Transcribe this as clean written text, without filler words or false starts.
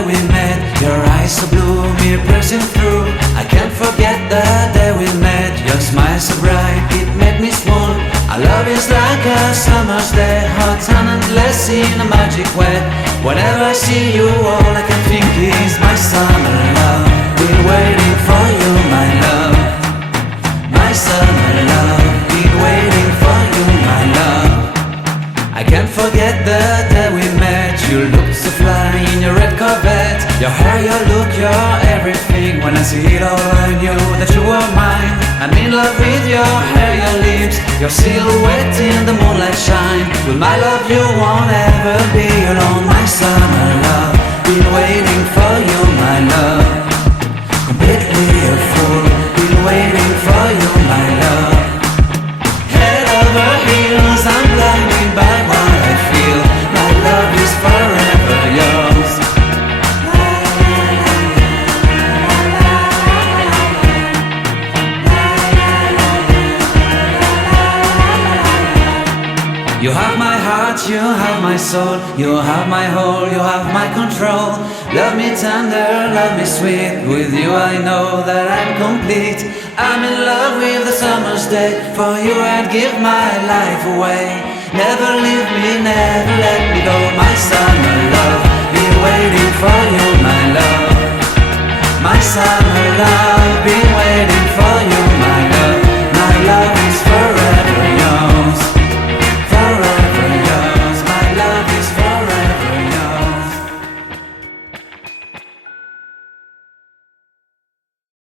day we met. Your eyes so blue, me piercing through. I can't forget the day we met. Your smile so bright, it made me swoon. Our love is like a summer's day, hot and endless in a magic way. Whenever I see you, all I can think is my summer love. Been waiting for you, my love. My summer love. Been waiting for you, my love. I can't forget the day we met. You looked so fly in your red Corvette. Your hair, your look, your everything. When I see it all, I knew that you were mine. I'm in love with your hair, your lips, your silhouette in the moonlight shine. With my love you won't ever be alone. My summer love, been waiting for you, my love. Completely a fool, been waiting for you, my love. Head over heels, I'm blinded by what I feel. My love is forever yours. You have my heart, you have my soul. You have my whole, you have my control. Love me tender, love me sweet. With you I know that I'm complete. I'm in love with the summer's day. For you I'd give my life away. Never leave me, never